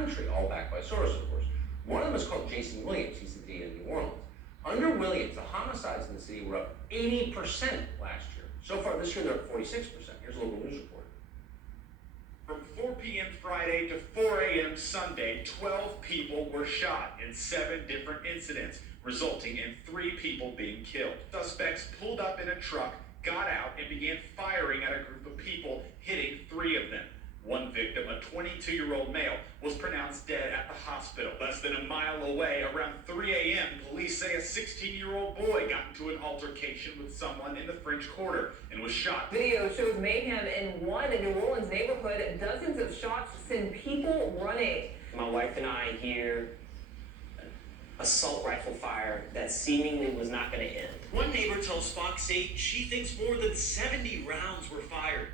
country, all backed by Soros, of course. One of them is called Jason Williams. He's the DA in New Orleans. Under Williams, the homicides in the city were up 80% last year. So far this year, they're up 46%. Here's a local news report. From 4 p.m. Friday to 4 a.m. Sunday, 12 people were shot in 7 different incidents, resulting in 3 people being killed. Suspects pulled up in a truck, got out, and began firing at a group of people, hitting 3 of them. One victim, a 22-year-old male, was pronounced dead at the hospital. Less than a mile away, around 3 a.m., police say a 16-year-old boy got into an altercation with someone in the French Quarter and was shot. Video shows mayhem in one New Orleans neighborhood. Dozens of shots send people running. My wife and I hear assault rifle fire that seemingly was not going to end. One neighbor tells Fox 8 she thinks more than 70 rounds were fired.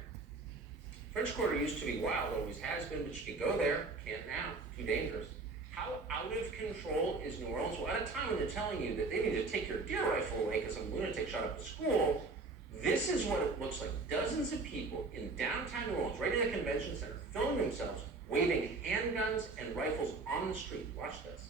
French Quarter used to be wild, always has been, but you can go there, can't now, too dangerous. How out of control is New Orleans? Well, at a time when they're telling you that they need to take your deer rifle away because some lunatic shot up a school, this is what it looks like. Dozens of people in downtown New Orleans, right in the convention center, filming themselves, waving handguns and rifles on the street. Watch this.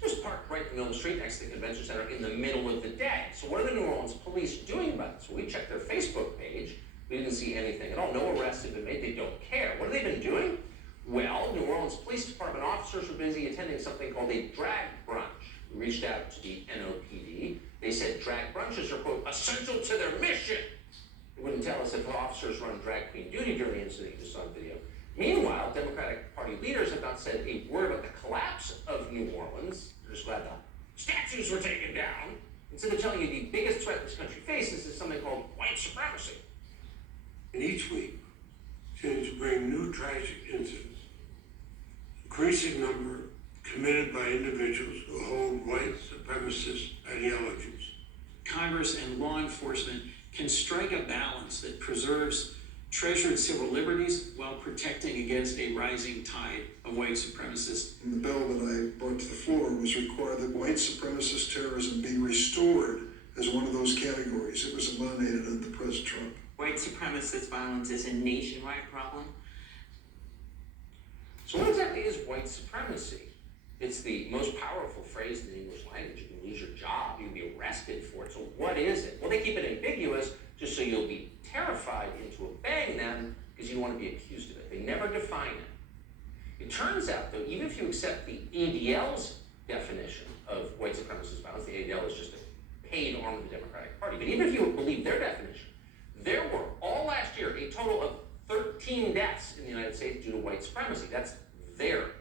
Just parked right in the middle of the street next to the convention center in the middle of the day. So what are the New Orleans police doing about this? Well, we checked their Facebook page. We didn't see anything at all. No arrests have been made. They don't care. What have they been doing? Well, New Orleans Police Department officers were busy attending something called a drag brunch. We reached out to the NOPD. They said drag brunches are, quote, essential to their mission. They wouldn't tell us if officers run drag queen duty during the incident you saw on video. Meanwhile, Democratic Party leaders have not said a word about the collapse of New Orleans. They're just glad the statues were taken down. Instead of telling you the biggest threat this country faces is something called white supremacy. And each week seems to bring new tragic incidents. Increasing number committed by individuals who hold white supremacist ideologies. Congress and law enforcement can strike a balance that preserves treasured civil liberties while protecting against a rising tide of white supremacists. In the bill that I brought to the floor was required that white supremacist terrorism be restored as one of those categories. It was eliminated under President Trump. White supremacist violence is a nationwide problem. So what exactly is white supremacy? It's the most powerful phrase in the English language. You can lose your job, you can be arrested for it. So what is it? Well, they keep it ambiguous just so you'll be terrified into obeying them because you want to be accused of it. They never define it. It turns out, though, even if you accept the ADL's definition of white supremacist violence, the ADL is just a paid arm of the Democratic Party, but even if you believe their definition, there were, all last year, a total of 13 deaths in the United States due to white supremacy. That's their